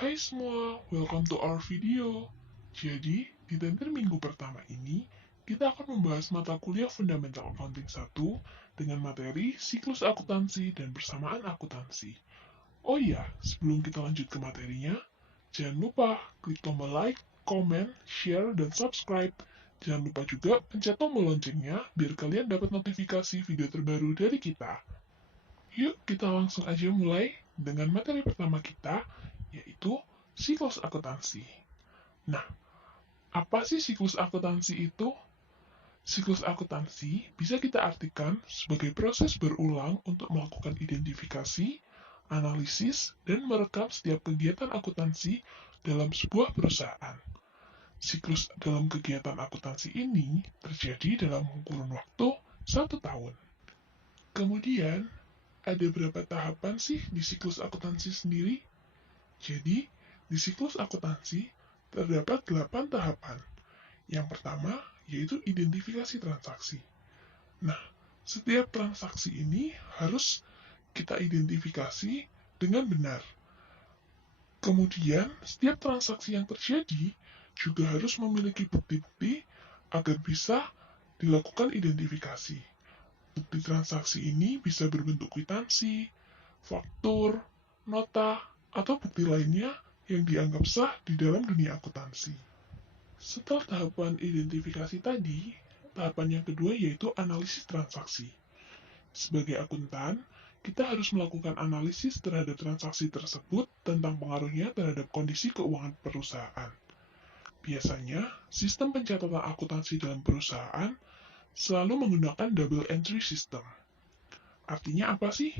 Hai semua, welcome to our video. Jadi, di tender minggu pertama ini, kita akan membahas mata kuliah Fundamental Accounting 1 dengan materi siklus akuntansi dan persamaan akuntansi. Oh iya, sebelum kita lanjut ke materinya, jangan lupa klik tombol like, comment, share, dan subscribe. Jangan lupa juga pencet tombol loncengnya biar kalian dapat notifikasi video terbaru dari kita. Yuk kita langsung aja mulai dengan materi pertama kita, yaitu siklus akuntansi. Nah, apa sih siklus akuntansi itu? Siklus akuntansi bisa kita artikan sebagai proses berulang untuk melakukan identifikasi, analisis, dan merekam setiap kegiatan akuntansi dalam sebuah perusahaan. Siklus dalam kegiatan akuntansi ini terjadi dalam kurun waktu 1 tahun. Kemudian, ada berapa tahapan sih di siklus akuntansi sendiri? Jadi, di siklus akuntansi terdapat 8 tahapan. Yang pertama yaitu identifikasi transaksi. Nah, setiap transaksi ini harus kita identifikasi dengan benar. Kemudian, setiap transaksi yang terjadi juga harus memiliki bukti-bukti agar bisa dilakukan identifikasi. Bukti transaksi ini bisa berbentuk kwitansi, faktur, nota, atau bukti lainnya yang dianggap sah di dalam dunia akuntansi. Setelah tahapan identifikasi tadi, tahapan yang kedua yaitu analisis transaksi. Sebagai akuntan, kita harus melakukan analisis terhadap transaksi tersebut tentang pengaruhnya terhadap kondisi keuangan perusahaan. Biasanya, sistem pencatatan akuntansi dalam perusahaan selalu menggunakan double entry system. Artinya apa sih?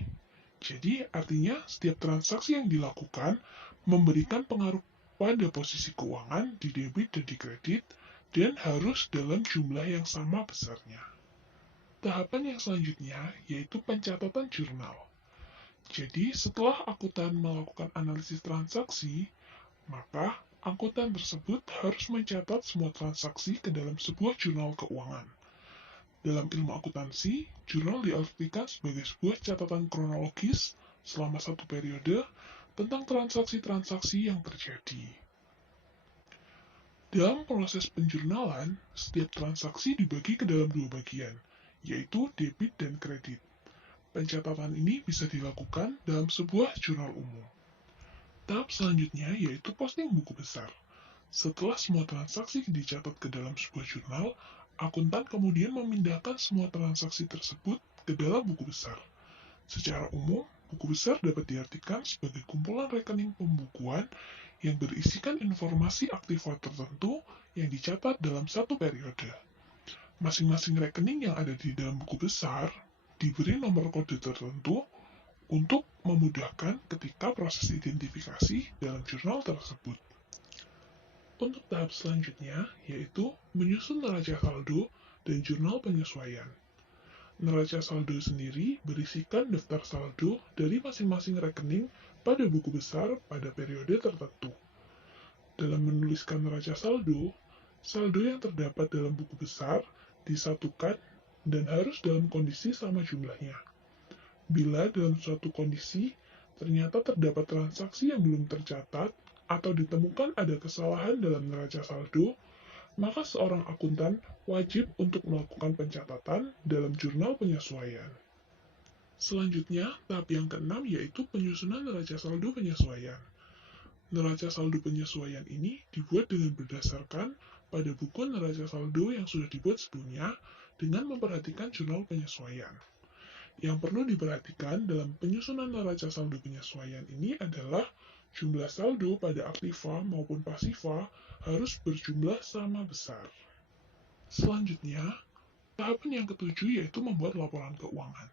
Jadi, artinya setiap transaksi yang dilakukan memberikan pengaruh pada posisi keuangan di debit dan di kredit, dan harus dalam jumlah yang sama besarnya. Tahapan yang selanjutnya yaitu pencatatan jurnal. Jadi, setelah akuntan melakukan analisis transaksi, maka akuntan tersebut harus mencatat semua transaksi ke dalam sebuah jurnal keuangan. Dalam ilmu akuntansi, jurnal diartikan sebagai sebuah catatan kronologis selama satu periode tentang transaksi-transaksi yang terjadi. Dalam proses penjurnalan, setiap transaksi dibagi ke dalam dua bagian, yaitu debit dan kredit. Pencatatan ini bisa dilakukan dalam sebuah jurnal umum. Tahap selanjutnya yaitu posting buku besar. Setelah semua transaksi dicatat ke dalam sebuah jurnal, akuntan kemudian memindahkan semua transaksi tersebut ke dalam buku besar. Secara umum, buku besar dapat diartikan sebagai kumpulan rekening pembukuan yang berisikan informasi aktiva tertentu yang dicatat dalam satu periode. Masing-masing rekening yang ada di dalam buku besar diberi nomor kode tertentu untuk memudahkan ketika proses identifikasi dalam jurnal tersebut. Untuk tahap selanjutnya, yaitu menyusun neraca saldo dan jurnal penyesuaian. Neraca saldo sendiri berisikan daftar saldo dari masing-masing rekening pada buku besar pada periode tertentu. Dalam menuliskan neraca saldo, saldo yang terdapat dalam buku besar disatukan dan harus dalam kondisi sama jumlahnya. Bila dalam suatu kondisi ternyata terdapat transaksi yang belum tercatat atau ditemukan ada kesalahan dalam neraca saldo, maka seorang akuntan wajib untuk melakukan pencatatan dalam jurnal penyesuaian. Selanjutnya, tahap yang keenam yaitu penyusunan neraca saldo penyesuaian. Neraca saldo penyesuaian ini dibuat dengan berdasarkan pada buku neraca saldo yang sudah dibuat sebelumnya dengan memperhatikan jurnal penyesuaian. Yang perlu diperhatikan dalam penyusunan neraca saldo penyesuaian ini adalah jumlah saldo pada aktiva maupun pasiva harus berjumlah sama besar. Selanjutnya, tahapan yang ketujuh yaitu membuat laporan keuangan.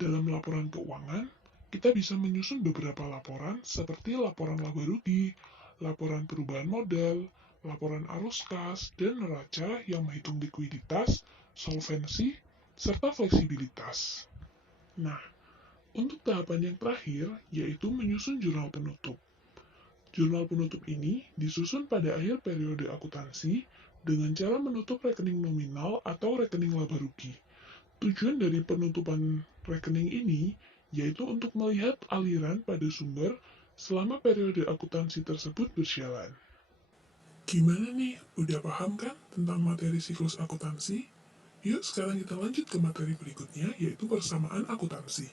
Dalam laporan keuangan, kita bisa menyusun beberapa laporan seperti laporan laba rugi, laporan perubahan modal, laporan arus kas, dan neraca yang menghitung likuiditas, solvensi, serta fleksibilitas. Nah, untuk tahapan yang terakhir, yaitu menyusun jurnal penutup. Jurnal penutup ini disusun pada akhir periode akuntansi dengan cara menutup rekening nominal atau rekening laba rugi. Tujuan dari penutupan rekening ini yaitu untuk melihat aliran pada sumber selama periode akuntansi tersebut berjalan. Gimana nih, udah paham kan tentang materi siklus akuntansi? Yuk sekarang kita lanjut ke materi berikutnya, yaitu persamaan akuntansi.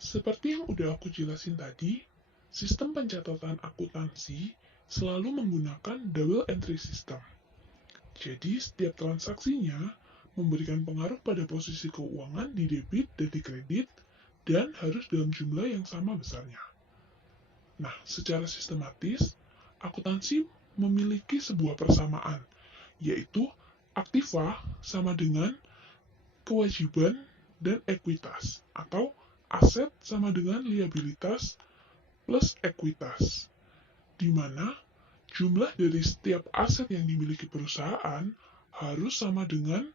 Seperti yang udah aku jelasin tadi, sistem pencatatan akuntansi selalu menggunakan double entry system. Jadi, setiap transaksinya memberikan pengaruh pada posisi keuangan di debit dan di kredit, dan harus dalam jumlah yang sama besarnya. Nah, secara sistematis, akuntansi memiliki sebuah persamaan, yaitu aktiva sama dengan kewajiban dan ekuitas, atau aset sama dengan liabilitas plus ekuitas, di mana jumlah dari setiap aset yang dimiliki perusahaan harus sama dengan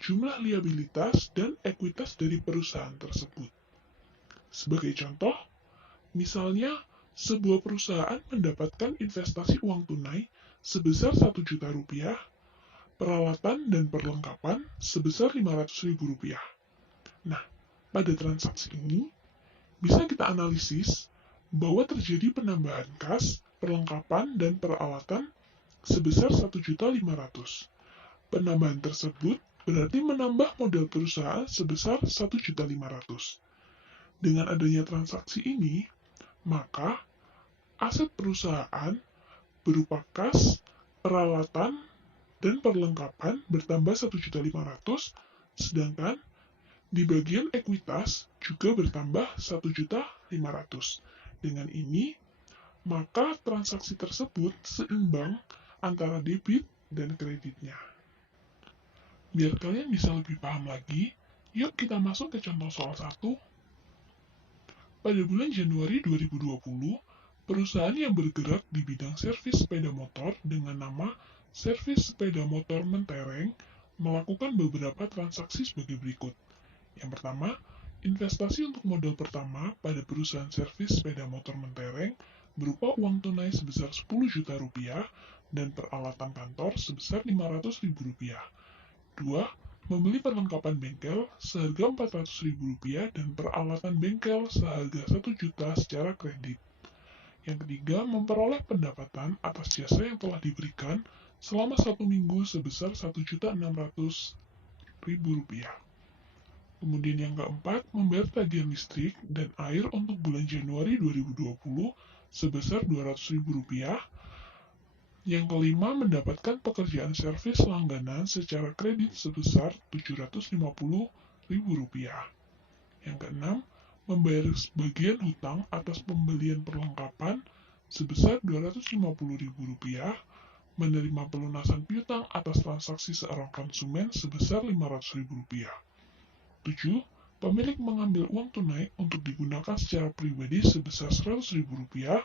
jumlah liabilitas dan ekuitas dari perusahaan tersebut. Sebagai contoh, misalnya sebuah perusahaan mendapatkan investasi uang tunai sebesar 1 juta rupiah, peralatan dan perlengkapan sebesar 500 ribu rupiah. Nah, pada transaksi ini, bisa kita analisis bahwa terjadi penambahan kas, perlengkapan, dan peralatan sebesar 1.500.000. Penambahan tersebut berarti menambah modal perusahaan sebesar 1.500.000. Dengan adanya transaksi ini, maka aset perusahaan berupa kas, peralatan, dan perlengkapan bertambah 1.500.000, sedangkan di bagian ekuitas juga bertambah 1.500.000. Dengan ini, maka transaksi tersebut seimbang antara debit dan kreditnya. Biar kalian bisa lebih paham lagi, yuk kita masuk ke contoh soal 1. Pada bulan Januari 2020, perusahaan yang bergerak di bidang servis sepeda motor dengan nama Servis Sepeda Motor Mentereng melakukan beberapa transaksi sebagai berikut. Yang pertama, investasi untuk modal pertama pada perusahaan servis sepeda motor Mentereng berupa uang tunai sebesar 10 juta rupiah dan peralatan kantor sebesar 500 ribu rupiah. 2. Membeli perlengkapan bengkel seharga 400 ribu rupiah dan peralatan bengkel seharga 1 juta secara kredit. Yang ketiga, memperoleh pendapatan atas jasa yang telah diberikan selama 1 minggu sebesar 1.600.000 rupiah. Kemudian yang keempat, membayar tagihan listrik dan air untuk bulan Januari 2020 sebesar 200 ribu rupiah. Yang kelima, mendapatkan pekerjaan servis langganan secara kredit sebesar 750 ribu rupiah. Yang keenam, membayar sebagian hutang atas pembelian perlengkapan sebesar 250 ribu rupiah, menerima pelunasan piutang atas transaksi seorang konsumen sebesar 500 ribu rupiah. 7. Pemilik mengambil uang tunai untuk digunakan secara pribadi sebesar 100 ribu rupiah.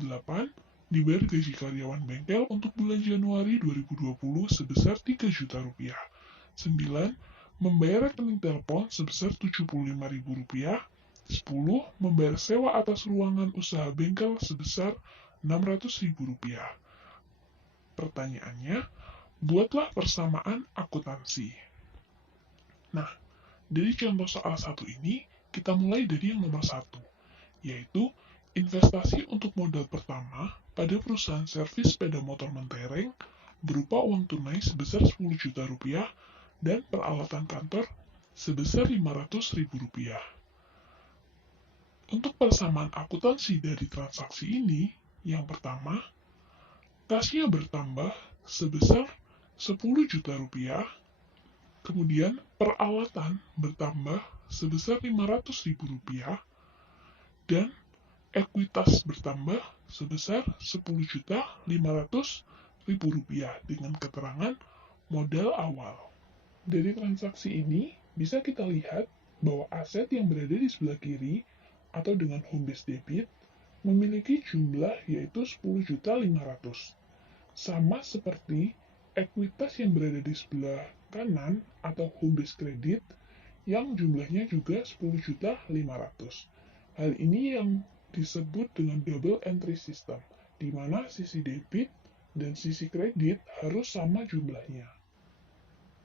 8. Dibayar gaji karyawan bengkel untuk bulan Januari 2020 sebesar 3 juta rupiah. 9. Membayar rekening telepon sebesar 75 ribu rupiah. 10. Membayar sewa atas ruangan usaha bengkel sebesar 600 ribu rupiah. Pertanyaannya, buatlah persamaan akuntansi. Nah, dari contoh soal 1 ini, kita mulai dari yang nomor 1, yaitu investasi untuk modal pertama pada perusahaan servis sepeda motor Mentereng berupa uang tunai sebesar 10 juta rupiah dan peralatan kantor sebesar 500 ribu rupiah. Untuk persamaan akuntansi dari transaksi ini, yang pertama, kasnya bertambah sebesar 10 juta rupiah, kemudian peralatan bertambah sebesar 500 ribu rupiah, dan ekuitas bertambah sebesar 10.500.000 rupiah dengan keterangan modal awal. Dari transaksi ini, bisa kita lihat bahwa aset yang berada di sebelah kiri atau dengan home base debit memiliki jumlah yaitu 10.500.000. Sama seperti ekuitas yang berada di sebelah kanan atau home base kredit yang jumlahnya juga 10.500.000. Hal ini yang disebut dengan double entry system, di mana sisi debit dan sisi kredit harus sama jumlahnya.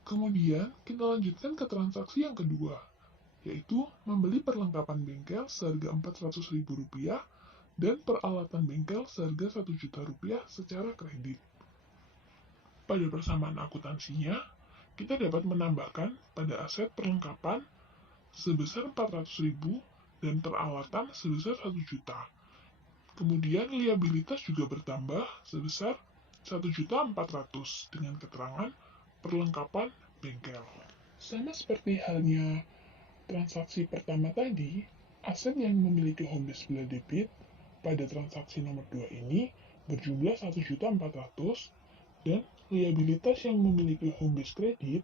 Kemudian, kita lanjutkan ke transaksi yang kedua, yaitu membeli perlengkapan bengkel seharga 400 ribu rupiah dan peralatan bengkel seharga Rp1.000.000 secara kredit. Pada persamaan akuntansinya, kita dapat menambahkan pada aset perlengkapan sebesar Rp400.000 dan peralatan sebesar Rp1.000.000. Kemudian liabilitas juga bertambah sebesar Rp1.400.000 dengan keterangan perlengkapan bengkel. Sama seperti halnya transaksi pertama tadi, aset yang memiliki home base bila debit pada transaksi nomor 2 ini berjumlah Rp1.400.000 dan liabilitas yang memiliki home base kredit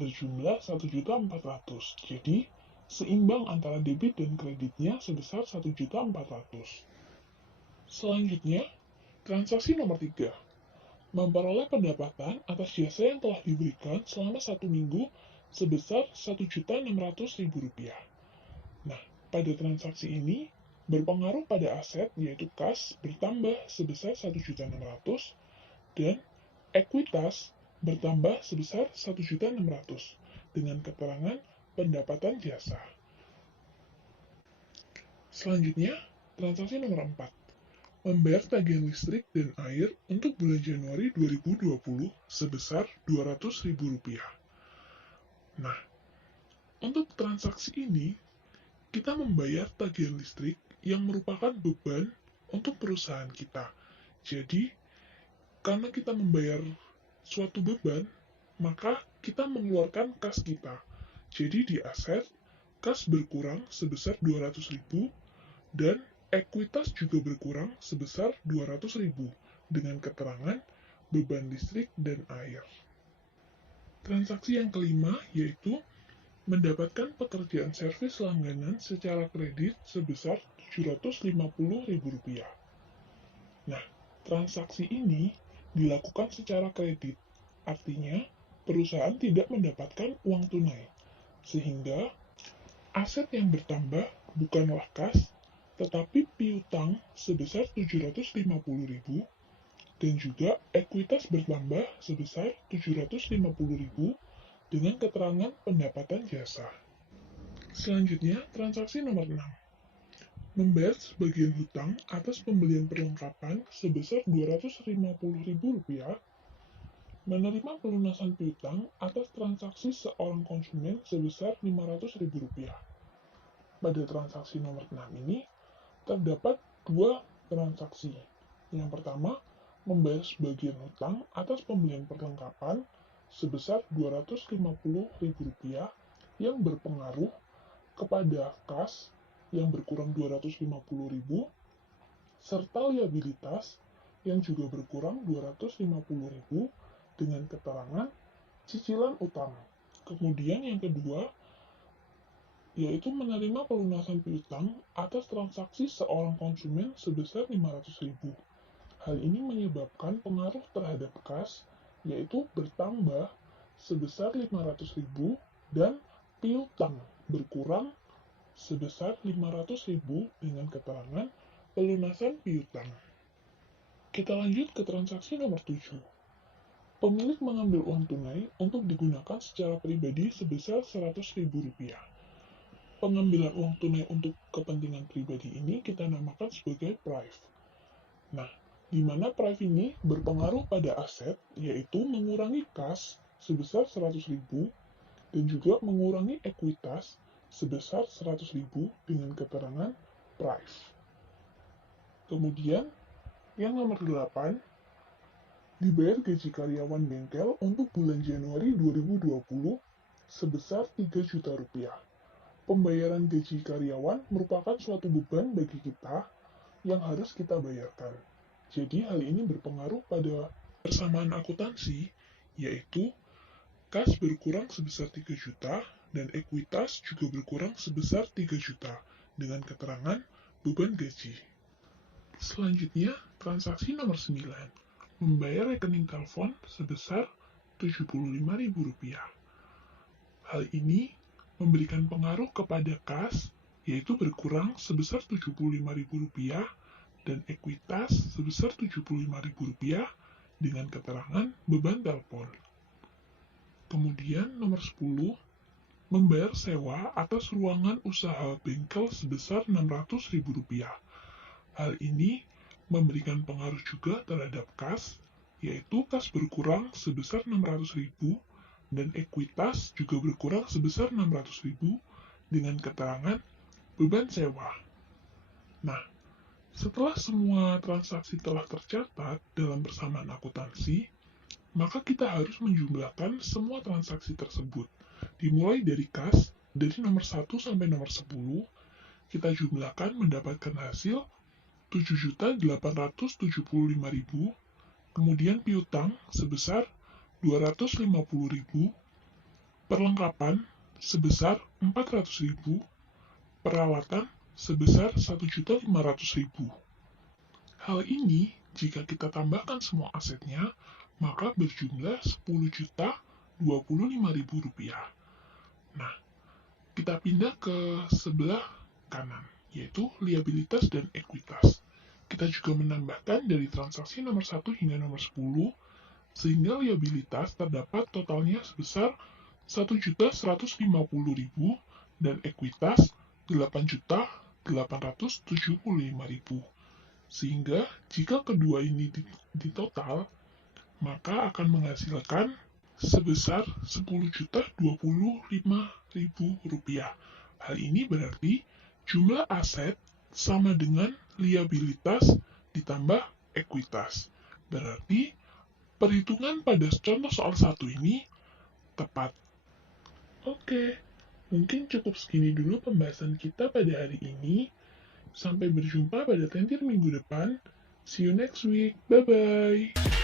berjumlah Rp1.400.000. Jadi, seimbang antara debit dan kreditnya sebesar Rp1.400.000. Selanjutnya, transaksi nomor 3. Memperoleh pendapatan atas jasa yang telah diberikan selama 1 minggu sebesar Rp1.600.000. Nah, pada transaksi ini berpengaruh pada aset yaitu kas bertambah sebesar Rp1.600.000 dan ekuitas bertambah sebesar Rp1.600.000 dengan keterangan pendapatan jasa. Selanjutnya, transaksi nomor 4. Membayar tagihan listrik dan air untuk bulan Januari 2020 sebesar Rp200.000. Nah, untuk transaksi ini, kita membayar tagihan listrik yang merupakan beban untuk perusahaan kita. Jadi, karena kita membayar suatu beban, maka kita mengeluarkan kas kita. Jadi di aset, kas berkurang sebesar Rp200.000 dan ekuitas juga berkurang sebesar Rp200.000 dengan keterangan beban listrik dan air. Transaksi yang kelima yaitu mendapatkan pekerjaan servis langganan secara kredit sebesar Rp750.000. Nah, transaksi ini dilakukan secara kredit, artinya perusahaan tidak mendapatkan uang tunai, sehingga aset yang bertambah bukanlah kas, tetapi piutang sebesar Rp750.000 dan juga ekuitas bertambah sebesar Rp750.000 dengan keterangan pendapatan jasa. Selanjutnya, transaksi nomor 6. Membayar sebagian hutang atas pembelian perlengkapan sebesar Rp250.000, menerima pelunasan piutang atas transaksi seorang konsumen sebesar Rp500.000. Pada transaksi nomor 6 ini, terdapat 2 transaksi. Yang pertama, membayar sebagian hutang atas pembelian perlengkapan sebesar Rp250.000 yang berpengaruh kepada kas yang berkurang Rp250.000 serta liabilitas yang juga berkurang Rp250.000 dengan keterangan cicilan utang. Kemudian yang kedua, yaitu menerima pelunasan piutang atas transaksi seorang konsumen sebesar Rp500.000. Hal ini menyebabkan pengaruh terhadap kas, yaitu bertambah sebesar Rp500.000 dan piutang berkurang sebesar Rp500.000 dengan keterangan pelunasan piutang. Kita lanjut ke transaksi nomor 7. Pemilik mengambil uang tunai untuk digunakan secara pribadi sebesar Rp100.000. Pengambilan uang tunai untuk kepentingan pribadi ini kita namakan sebagai PRIV. Nah, di mana PRIV ini berpengaruh pada aset, yaitu mengurangi kas sebesar Rp100.000 dan juga mengurangi ekuitas sebesar Rp100.000 dengan keterangan PRIV. Kemudian, yang nomor 8, dibayar gaji karyawan bengkel untuk bulan Januari 2020 sebesar Rp3.000.000. Pembayaran gaji karyawan merupakan suatu beban bagi kita yang harus kita bayarkan. Jadi hal ini berpengaruh pada persamaan akuntansi, yaitu kas berkurang sebesar 3 juta dan ekuitas juga berkurang sebesar 3 juta dengan keterangan beban gaji. Selanjutnya, transaksi nomor 9. Membayar rekening telepon sebesar Rp75.000. Hal ini memberikan pengaruh kepada kas, yaitu berkurang sebesar Rp75.000 dan ekuitas sebesar Rp75.000 dengan keterangan beban telepon. Kemudian nomor 10, membayar sewa atas ruangan usaha bengkel sebesar Rp600.000. Hal ini memberikan pengaruh juga terhadap kas, yaitu kas berkurang sebesar 600.000 dan ekuitas juga berkurang sebesar 600.000 dengan keterangan beban sewa. Nah, setelah semua transaksi telah tercatat dalam persamaan akuntansi, maka kita harus menjumlahkan semua transaksi tersebut. Dimulai dari kas, dari nomor 1 sampai nomor 10, kita jumlahkan mendapatkan hasil 7.875.000, kemudian piutang sebesar 250.000, perlengkapan sebesar 400.000, peralatan sebesar 1.500.000. Hal ini, jika kita tambahkan semua asetnya, maka berjumlah Rp10.025.000. Nah, kita pindah ke sebelah kanan, yaitu liabilitas dan ekuitas. Kita juga menambahkan dari transaksi nomor 1 hingga nomor 10, sehingga liabilitas terdapat totalnya sebesar 1.150.000 dan ekuitas 8.875.000. Sehingga jika kedua ini ditotal, maka akan menghasilkan sebesar Rp10.025.000. Hal ini berarti jumlah aset sama dengan liabilitas ditambah ekuitas. Berarti perhitungan pada contoh soal 1 ini tepat. Oke, mungkin cukup segini dulu pembahasan kita pada hari ini. Sampai berjumpa pada tentir minggu depan. See you next week. Bye-bye.